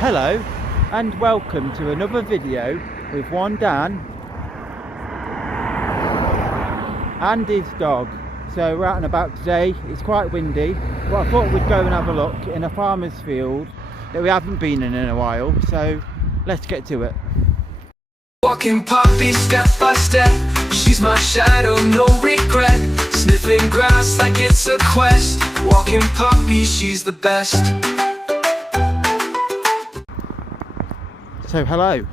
Hello and welcome to another video with one Dan and his dog. So we're out and about today. It's quite windy, but I thought we'd go and have a look in a farmer's field that we haven't been in a while, so let's get to it. Walking Poppy step by step, she's my shadow, no regret. Sniffing grass like it's a quest. Walking Poppy, she's the best. So hello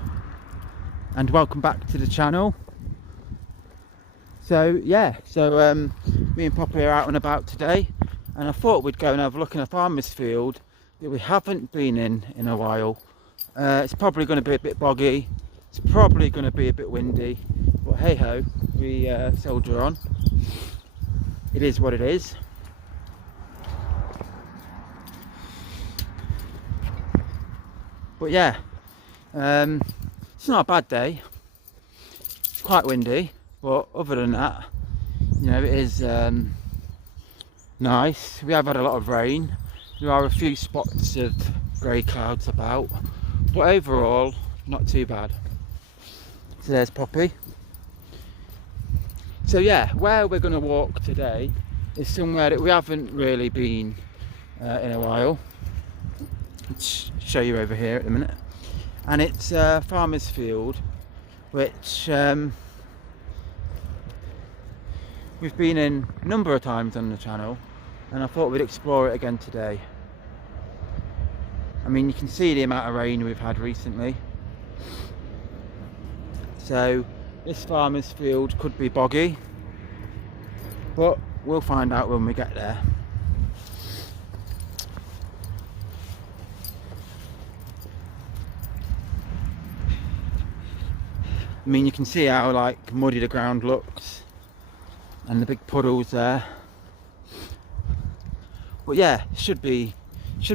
and welcome back to the channel. So me and Poppy are out and about today, and I thought we'd go and have a look in a farmer's field that we haven't been in a while. It's probably going to be a bit boggy, it's probably going to be a bit windy, but hey ho, we soldier on. It is what it is. But yeah, it's not a bad day. It's quite windy, but other than that, you know, it is nice. We have had a lot of rain. There are a few spots of grey clouds about, but overall not too bad. So there's Poppy. So yeah, where we're going to walk today is somewhere that we haven't really been in a while. Let's show you over here at the minute, and it's a farmer's field which we've been in a number of times on the channel, and I thought we'd explore it again today. I mean, you can see the amount of rain we've had recently, so this farmer's field could be boggy, but we'll find out when we get there. I mean, you can see how like muddy the ground looks and the big puddles there. But yeah, should be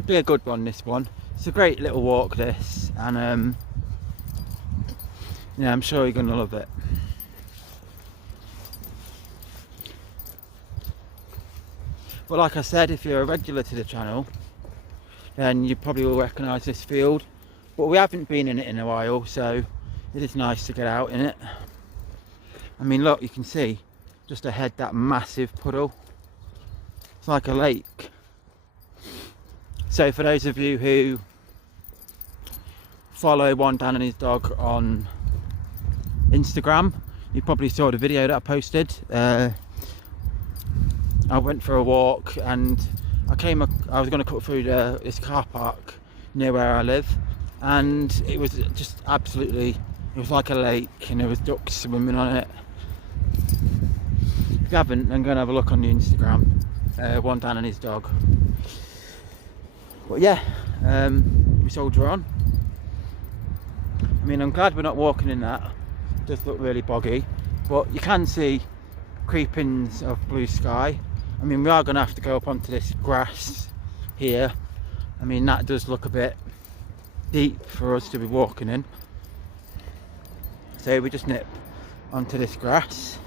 a good one, this one. It's a great little walk, this, and yeah, I'm sure you're gonna love it. But like I said, if you're a regular to the channel, then you probably will recognise this field, but we haven't been in it in a while, so it is nice to get out in it. I mean, look, you can see just ahead that massive puddle. It's like a lake. So for those of you who follow One Dan and his dog on Instagram, you probably saw the video that I posted. I went for a walk and I was going to cut through this car park near where I live, and it was just absolutely, it was like a lake, and there was ducks swimming on it. If you haven't, then go and have a look on the Instagram, One Dan and his dog. But yeah, we soldier on. I mean, I'm glad we're not walking in that. It does look really boggy, but you can see creepings of blue sky. I mean, we are going to have to go up onto this grass here. I mean, that does look a bit deep for us to be walking in. So we just nip onto this grass,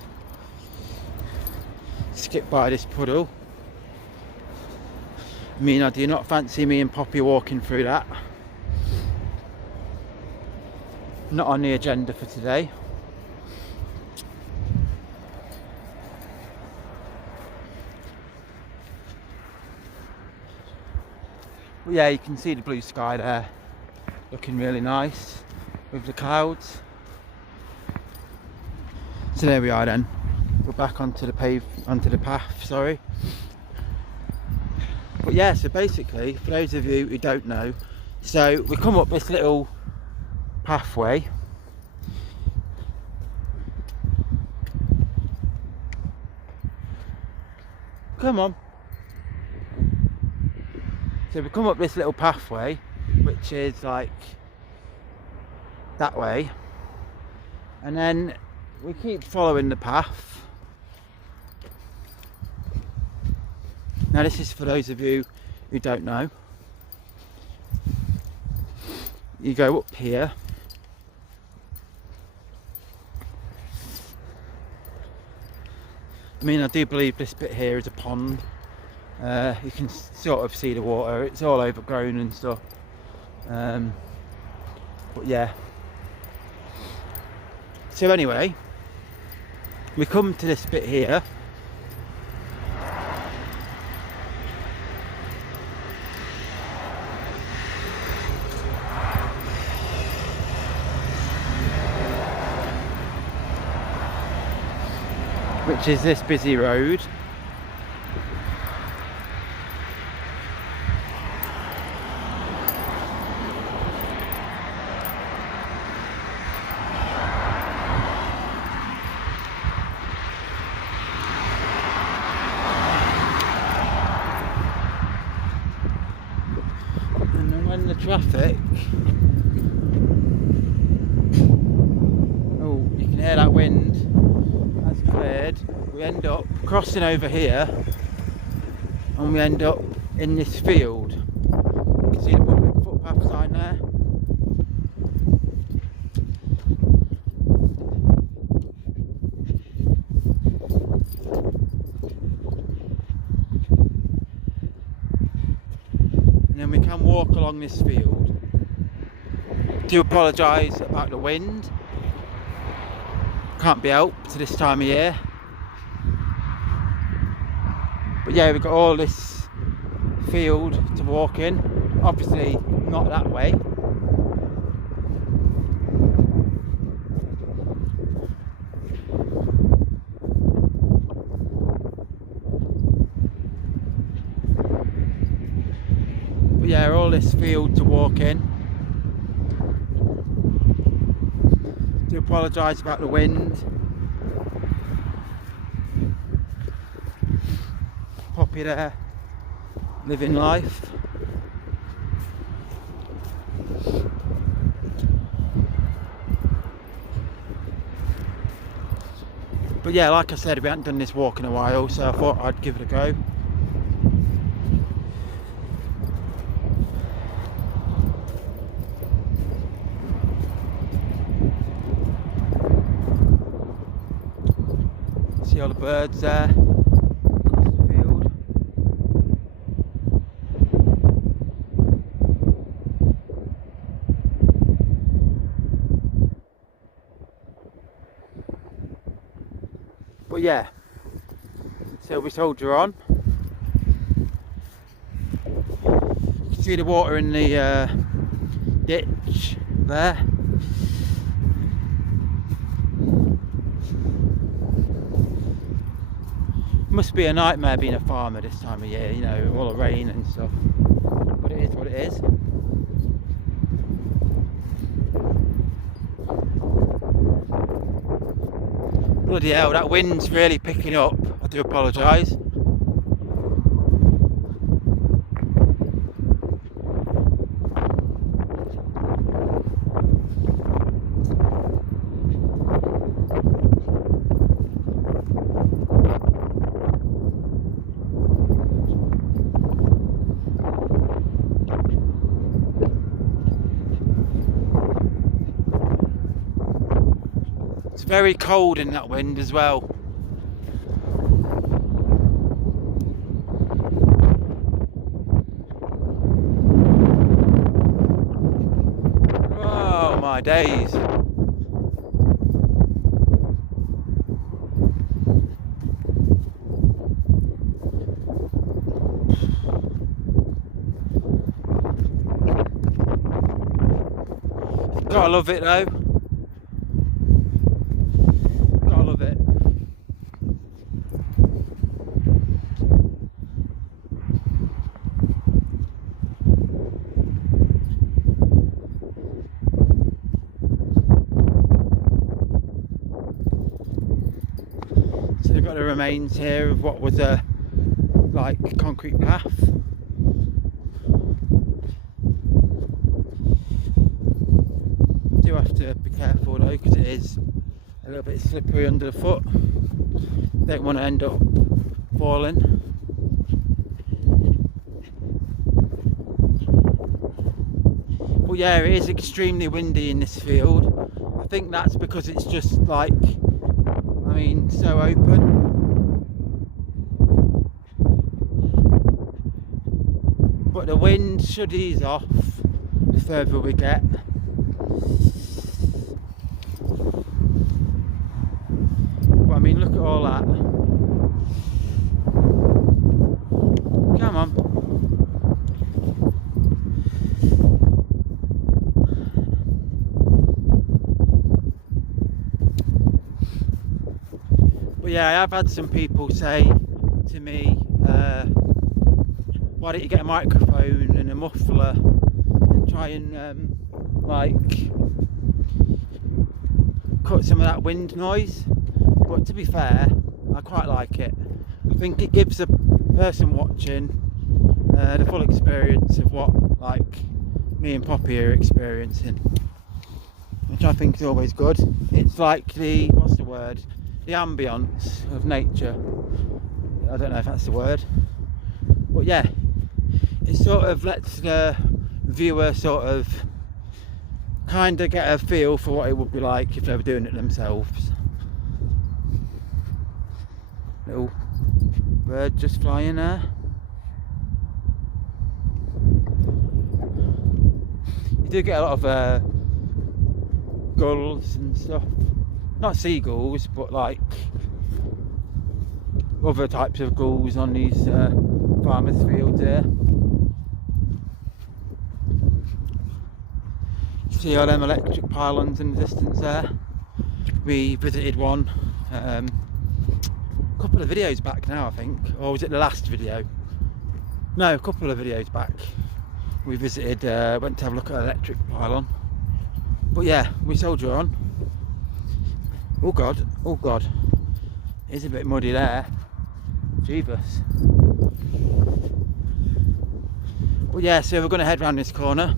skip by this puddle. I mean, I do not fancy me and Poppy walking through that. Not on the agenda for today. But yeah, you can see the blue sky there, looking really nice with the clouds. So there we are then. We're back onto the path, sorry. But yeah, so basically, for those of you who don't know, so we come up this little pathway. Come on. So we come up this little pathway, which is like that way, and then we keep following the path. Now this is for those of you who don't know. You go up here, I mean, I do believe this bit here is a pond. You can sort of see the water, it's all overgrown and stuff. But yeah. So anyway, we come to this bit here. Which is this busy road. And then when the traffic, oh, you can hear that wind, has cleared, we end up crossing over here and we end up in this field. You can see the public footpath sign there. And then we can walk along this field. Do apologise about the wind. Can't be helped this time of year. But yeah, we've got all this field to walk in. Obviously not that way. But yeah, all this field to walk in. Do apologise about the wind. Poppy there, living life. But yeah, like I said, we haven't done this walk in a while, so I thought I'd give it a go. See all the birds there across the field. But yeah, so we soldier on. You can see the water in the ditch there. Must be a nightmare being a farmer this time of year, you know, all the rain and stuff. But it is what it is. Bloody hell, that wind's really picking up. I do apologise. It's very cold in that wind as well. Oh my days. Gotta love it though. Gotta love it. So they've got the remains here of what was a like concrete path. Do have to be careful though, because it is a little bit slippery under the foot. Don't want to end up falling. But yeah, it is extremely windy in this field. I think that's because it's just like, I mean, so open. But the wind should ease off the further we get. But I mean, look at all that. Come on. But yeah, I have had some people say to me, why don't you get a microphone and a muffler and try and like cut some of that wind noise. But to be fair, I quite like it. I think it gives the person watching the full experience of what like me and Poppy are experiencing, which I think is always good. It's like the, what's the word, the ambience of nature. I don't know if that's the word, but yeah, it sort of lets the viewer sort of kind of get a feel for what it would be like if they were doing it themselves. Little bird just flying there. You do get a lot of gulls and stuff. Not seagulls, but like other types of gulls on these farmers' fields here. You see all them electric pylons in the distance there. We visited one a couple of videos back now, I think, or was it the last video? No, a couple of videos back. We visited, went to have a look at an electric pylon. But yeah, we soldier on. Oh god, oh god. It's a bit muddy there. Jeebus. But yeah, so we're going to head round this corner.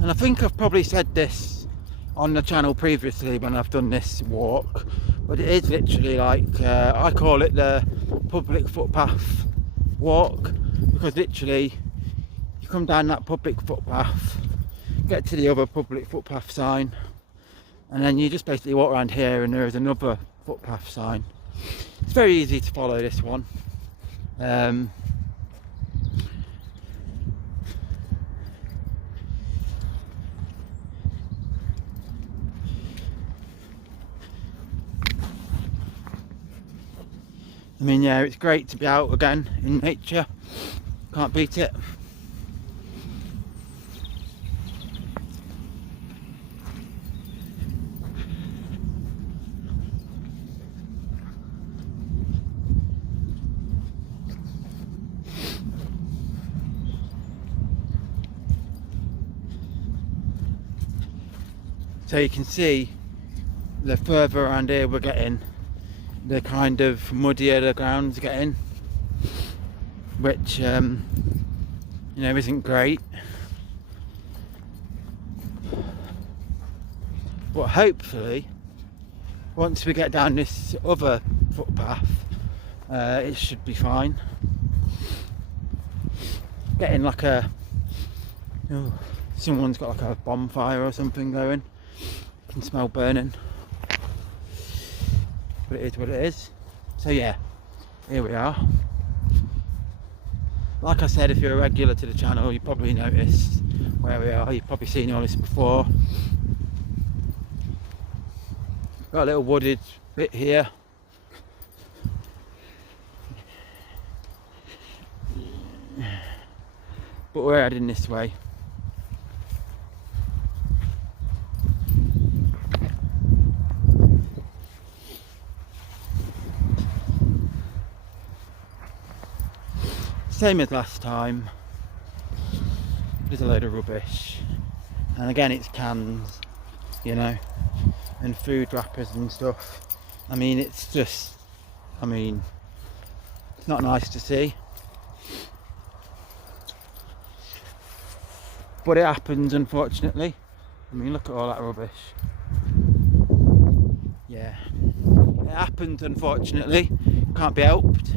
And I think I've probably said this on the channel previously when I've done this walk, but it is literally like, I call it the public footpath walk, because literally you come down that public footpath, get to the other public footpath sign, and then you just basically walk around here and there is another footpath sign. It's very easy to follow this one. I mean, yeah, it's great to be out again in nature. Can't beat it. So you can see the further around here we're getting, the kind of muddier the ground's getting, which you know, isn't great. But hopefully once we get down this other footpath, it should be fine. Getting like a, oh, someone's got like a bonfire or something going. You can smell burning. But it is what it is. So yeah, here we are. Like I said, if you're a regular to the channel, you probably noticed where we are. You've probably seen all this before. Got a little wooded bit here. But we're heading this way. Same as last time. There's a load of rubbish, and again it's cans, you know, and food wrappers and stuff. I mean, it's just, I mean, it's not nice to see, but it happens, unfortunately. I mean, look at all that rubbish. Yeah, it happens, unfortunately. Can't be helped.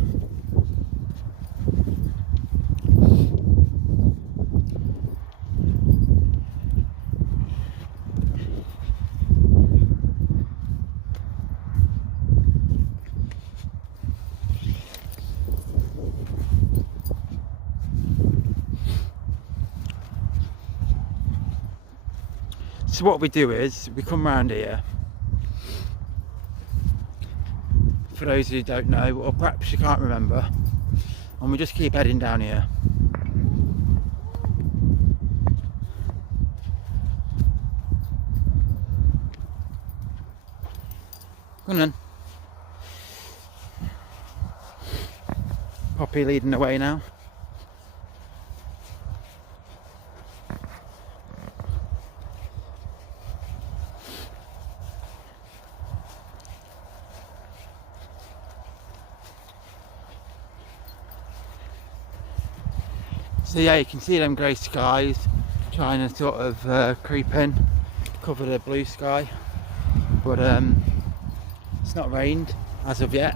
So what we do is we come round here. For those who don't know, or perhaps you can't remember, and we just keep heading down here. Come on then. Poppy leading the way now. So yeah, you can see them grey skies trying to sort of creep in, cover the blue sky, but it's not rained as of yet.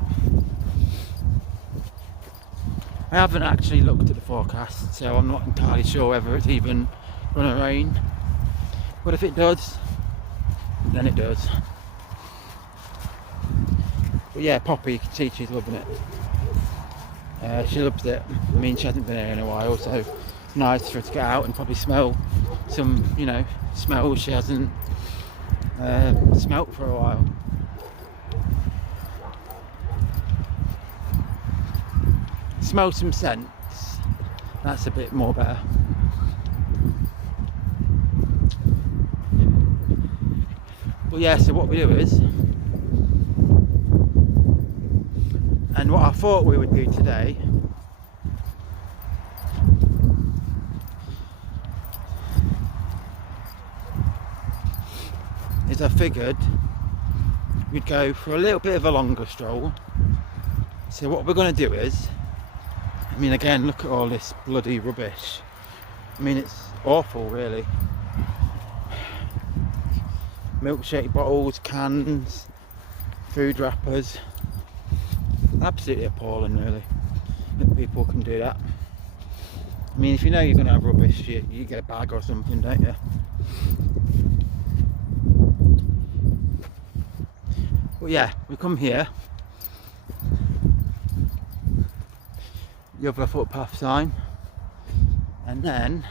I haven't actually looked at the forecast, so I'm not entirely sure whether it's even going to rain, but if it does, then it does. But yeah, Poppy, you can see she's loving it. She loves it. I mean, she hasn't been here in a while, so it's nice for her to get out and probably smell some, you know, smells she hasn't smelt for a while. Smell some scents. That's a bit more better. But yeah, so what we do is, and what I thought we would do today is I figured we'd go for a little bit of a longer stroll. So what we're going to do is, I mean, again, look at all this bloody rubbish. I mean, it's awful, really. Milkshake bottles, cans, food wrappers. Absolutely appalling, really, that people can do that. I mean, if you know you're going to have rubbish, you get a bag or something, don't you? But yeah, we come here. The other footpath sign, and then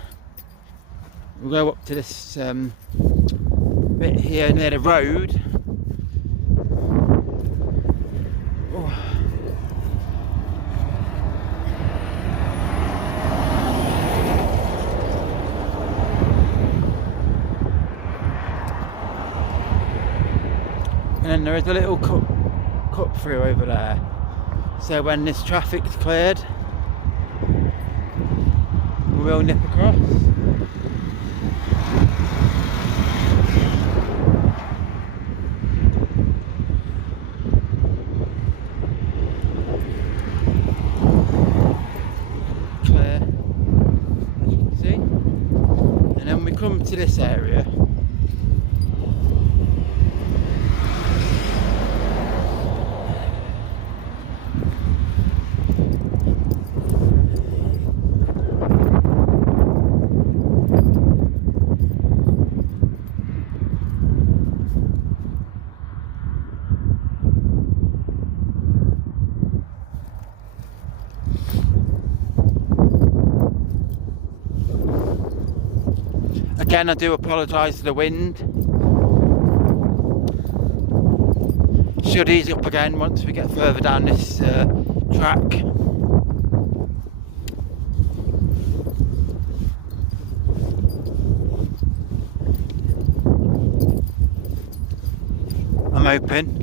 we'll go up to this bit here near the road. Oh. And then there is a little cut through over there, so when this traffic's cleared, we'll nip across. Clear, as you can see. And then we come to this area. Again, I do apologise for the wind. Should ease up again once we get further down this track. I'm hoping.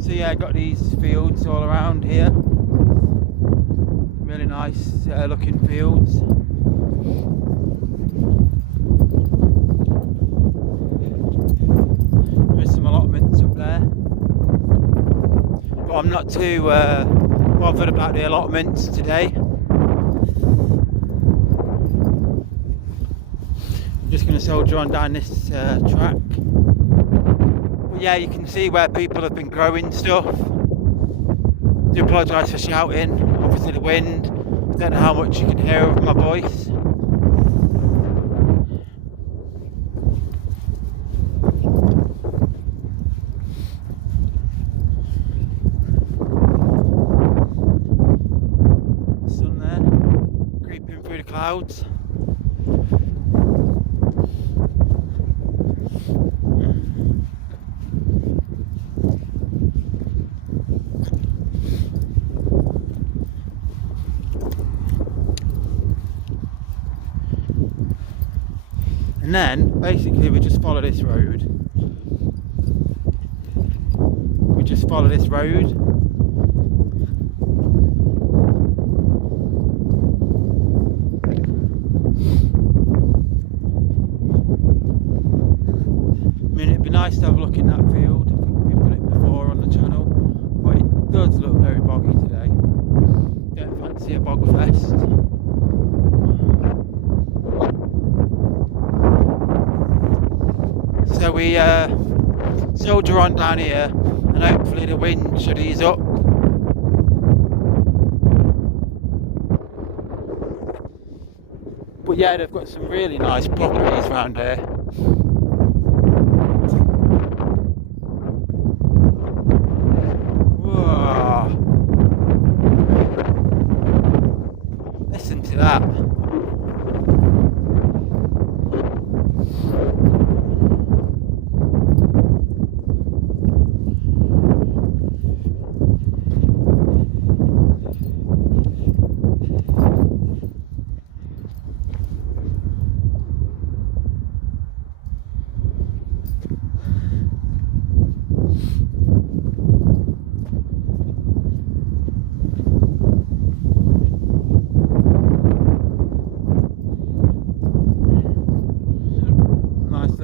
So yeah, got these fields all around here. Really nice looking fields. There's some allotments up there, but I'm not too bothered about the allotments today. I'm just going to soldier on down this track. Yeah, you can see where people have been growing stuff. Do apologise for shouting, obviously the wind. I don't know how much you can hear of my voice. clouds. And then basically we just follow this road. We just follow this road. I mean, it'd be nice to have a look in that field. I think we've done it before on the channel, but it does look very boggy today. Don't fancy a bog fest. So we soldier on down here, and hopefully the wind should ease up. But yeah, they've got some really nice properties around here. Listen to that.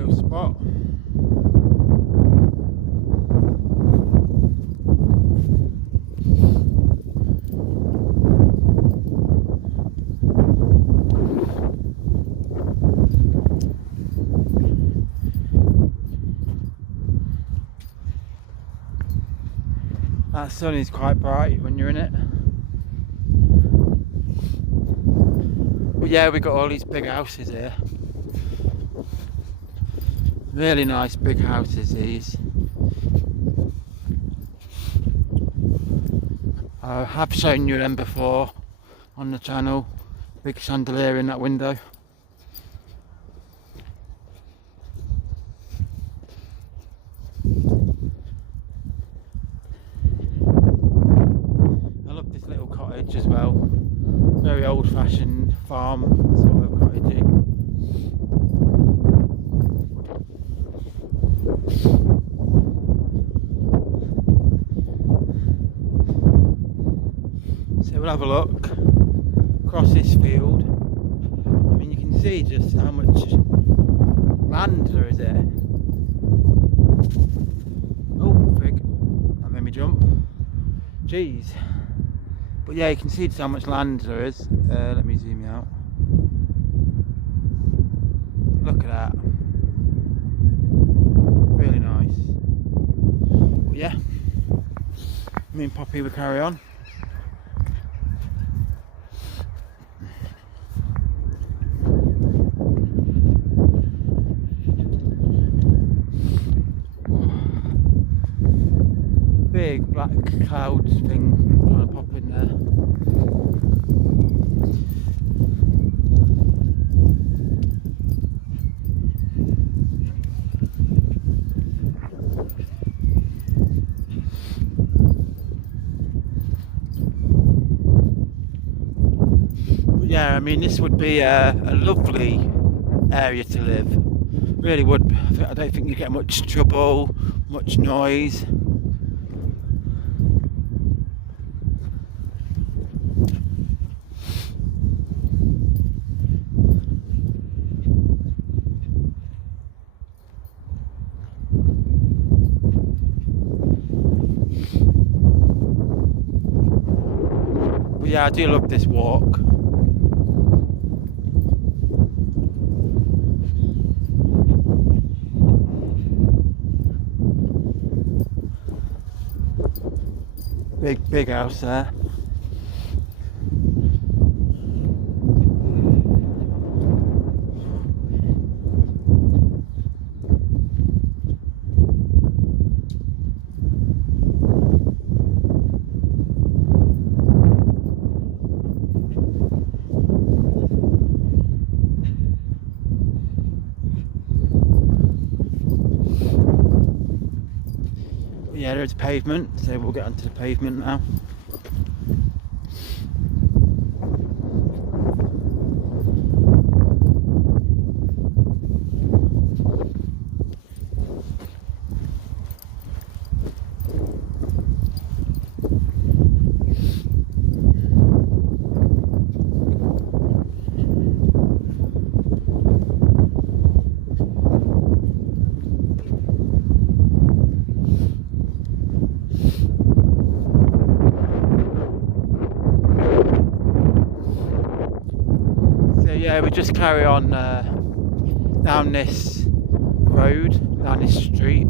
Spot. That sun is quite bright when you're in it. But yeah, we got all these big houses here. Really nice big houses these. I have shown you them before on the channel. Big chandelier in that window. I love this little cottage as well. Very old fashioned farm sort of cottaging. So we'll have a look across this field. I mean, you can see just how much land there is there. Oh, frig. That made me jump. Jeez. But yeah, you can see just how much land there is. Let me zoom you out. Look at that. Really nice. But yeah, me and Poppy will carry on. Big black clouds thing trying to pop in there. But yeah, I mean, this would be a lovely area to live. Really would. I don't think you get much trouble, much noise. But yeah, I do love this walk. Big house there. yeah, there's pavement, so we'll get onto the pavement now. Yeah, we just carry on down this road, down this street.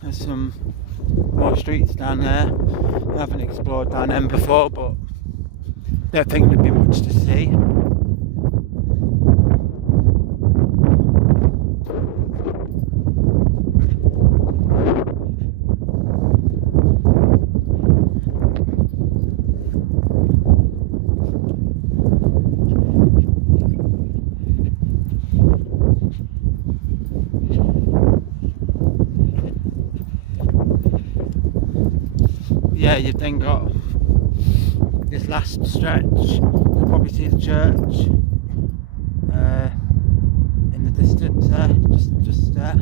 There's some more streets down there. I haven't explored down them before, but don't think there'd be much to see. Yeah, you've then got this last stretch. You'll probably see the church in the distance there, just there.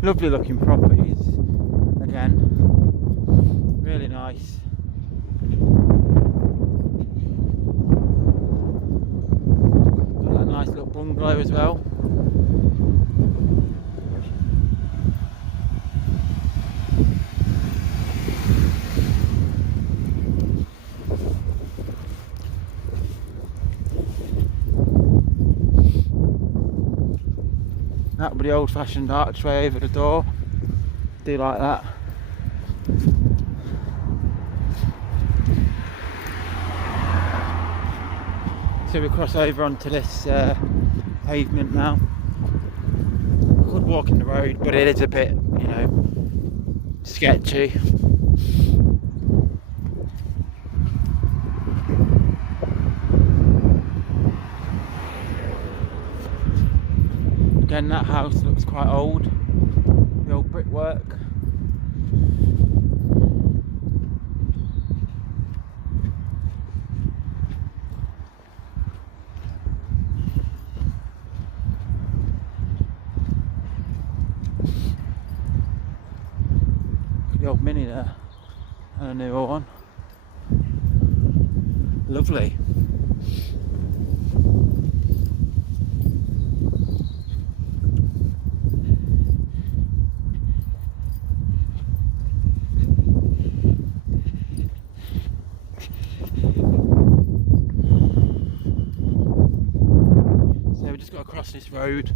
Lovely looking properties again, really nice. Got that nice little bungalow as well. That would be the old-fashioned archway over the door. Do like that. So we cross over onto this pavement now. I could walk in the road, but it is a bit, you know, sketchy. Again, that house looks quite old, the old brickwork. The old Mini there, and a newer one. Lovely. Just got across this road.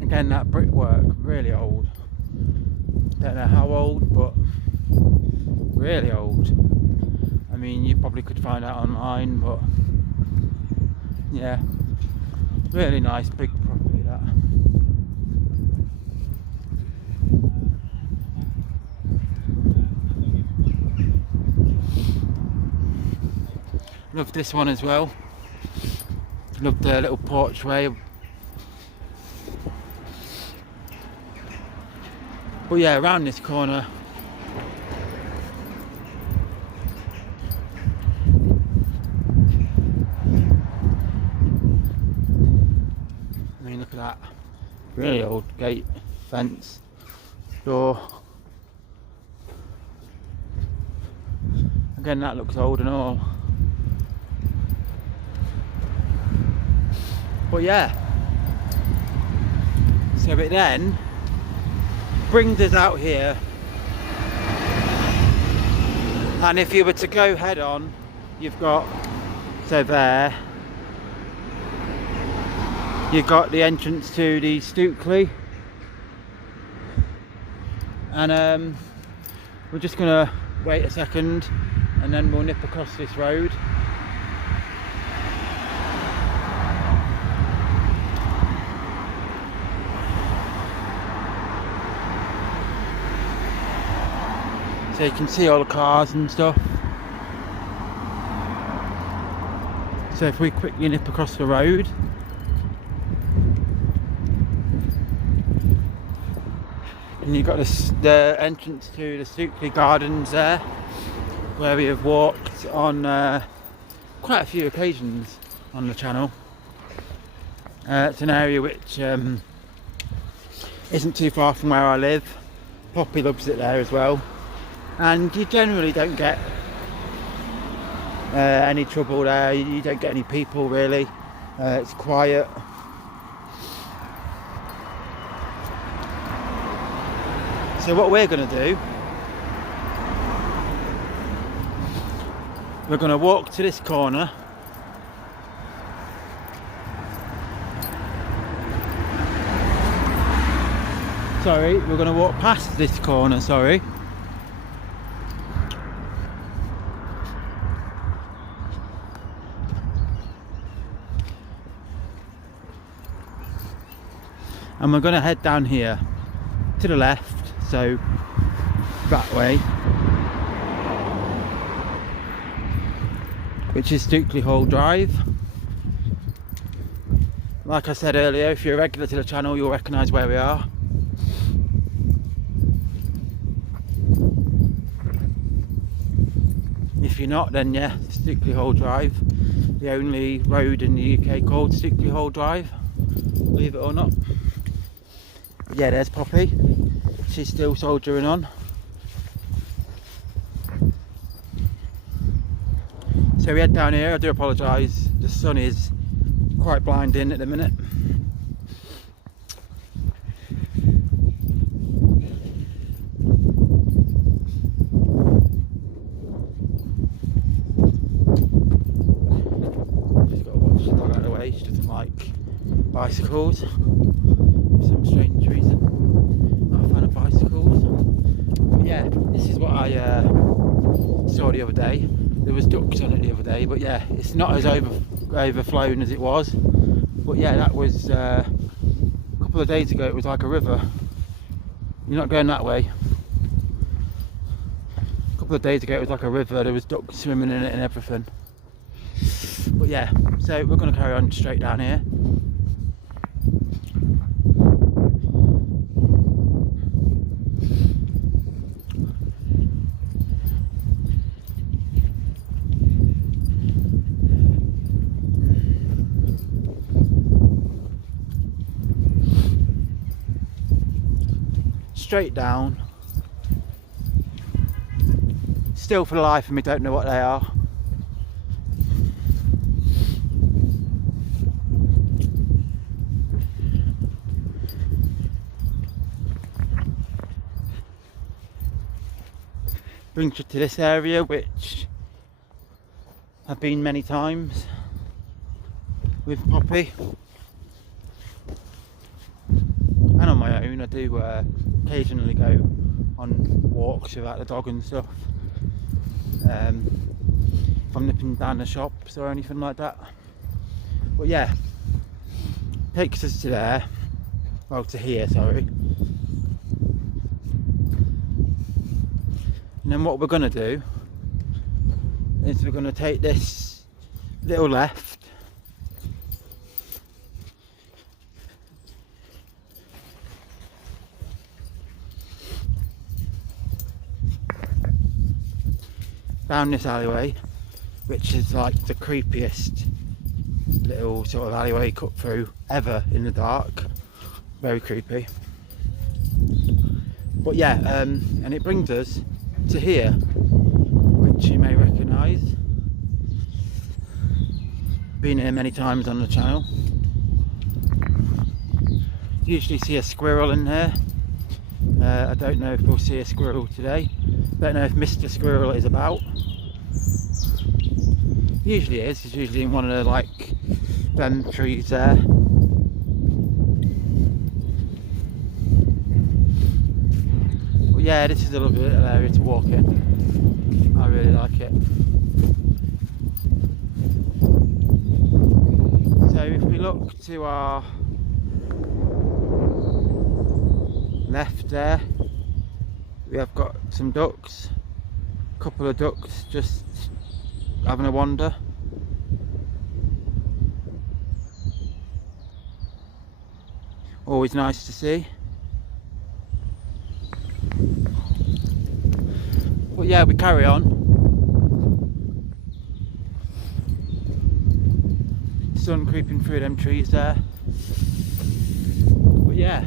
Again, that brickwork, really old. Don't know how old, but really old. I mean, you probably could find out online, but yeah, really nice big property that. Love this one as well. Love the little porchway. But yeah, around this corner, I mean, look at that really old gate, fence, door. Again, that looks old and all. But yeah, so it then brings us out here, and if you were to go head on, you've got, so there, you've got the entrance to the Stukely, and we're just gonna wait a second and then we'll nip across this road. So you can see all the cars and stuff. So if we quickly nip across the road, and you've got the entrance to the Stukely Gardens there, where we have walked on quite a few occasions on the channel. It's an area which isn't too far from where I live. Poppy loves it there as well. And you generally don't get any trouble there, you don't get any people really, it's quiet. So what we're going to do, we're going to walk to this corner, sorry, we're going to walk past this corner, sorry. And we're going to head down here to the left, so that way, which is Stukely Hall Drive. Like I said earlier, if you're a regular to the channel, you'll recognise where we are. If you're not, then yeah, Stukely Hall Drive, the only road in the UK called Stukely Hall Drive, believe it or not. Yeah, there's Poppy, she's still soldiering on. So we head down here. I do apologise, the sun is quite blinding at the minute. Just got to watch the dog out of the way, she doesn't like bicycles. For some strange reason, not a fan of bicycles. But yeah, this is what I saw the other day. There was ducks on it the other day, but yeah, it's not as overflown as it was. But yeah, that was a couple of days ago. It was like a river. You're not going that way. A couple of days ago it was like a river. There was ducks swimming in it and everything. But yeah, so we're going to carry on straight down here. Straight down. Still for the life of me don't know what they are. Brings you to this area, which I've been many times with Poppy. And on my own, I do occasionally go on walks without the dog and stuff. If I'm nipping down the shops or anything like that. But yeah, takes us to there. Well, to here, sorry. And then what we're going to do is we're going to take this little left. Down this alleyway, which is like the creepiest little sort of alleyway cut through ever in the dark. Very creepy. But yeah, and it brings us to here, which you may recognise. Been here many times on the channel. Usually see a squirrel in here. I don't know if we'll see a squirrel today. Don't know if Mr. Squirrel is about. Usually is. He's usually in one of the them trees there. But yeah, this is a lovely little area to walk in. I really like it. So if we look to our left there, we have got some ducks, a couple of ducks just having a wander. Always nice to see. But yeah, we carry on. Sun creeping through them trees there. But yeah,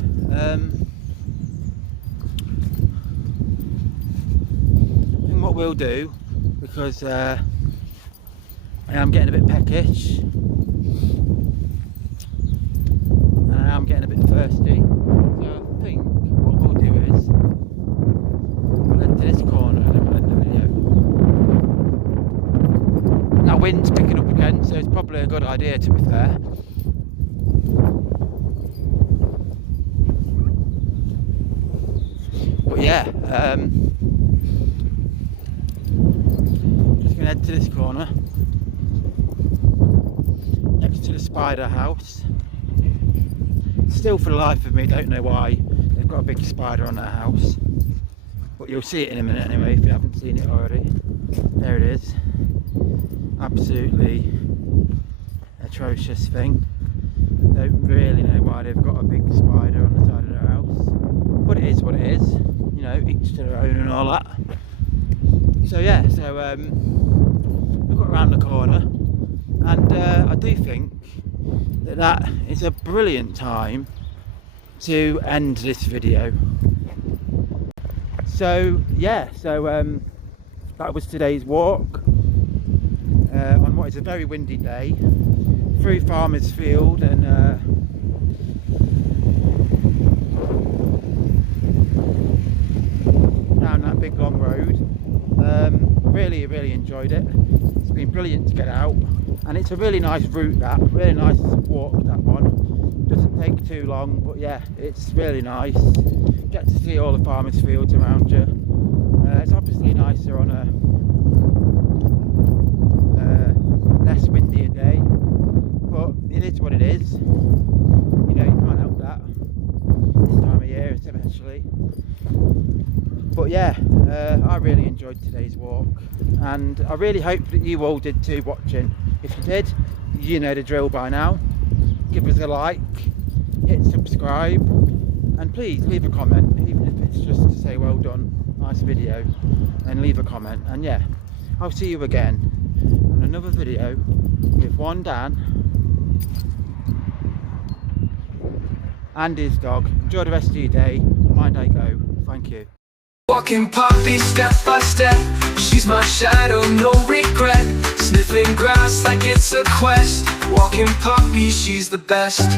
what we'll do, because I am getting a bit peckish and I am getting a bit thirsty, so I think what we'll do is we'll head to this corner and then we'll end the video. Now wind's picking up again, so it's probably a good idea, to be fair. But yeah, head to this corner next to the spider house. Still, for the life of me, don't know why they've got a big spider on their house, but you'll see it in a minute anyway if you haven't seen it already. There it is. Absolutely atrocious thing. Don't really know why they've got a big spider on the side of their house, but it is what it is, you know, each to their own and all that. So yeah, we've got around the corner, and I do think that is a brilliant time to end this video. So yeah, that was today's walk on what is a very windy day through Farmer's Field and down that big long road. Really enjoyed it. It's been brilliant to get out, and it's a really nice route, that really nice walk, that one. Doesn't take too long, but yeah, it's really nice. Get to see all the farmers' fields around you. It's obviously nicer on a less windier day, but it is what it is. You know, you can't help that this time of year, especially. But yeah, I really enjoyed today's walk, and I really hope that you all did too watching. If you did, you know the drill by now. Give us a like, hit subscribe, and please leave a comment, even if it's just to say well done, nice video, and leave a comment. And yeah, I'll see you again on another video with one Dan and his dog. Enjoy the rest of your day. Mind I go. Thank you. Walking Poppy step by step, she's my shadow, no regret. Sniffing grass like it's a quest. Walking Poppy, she's the best.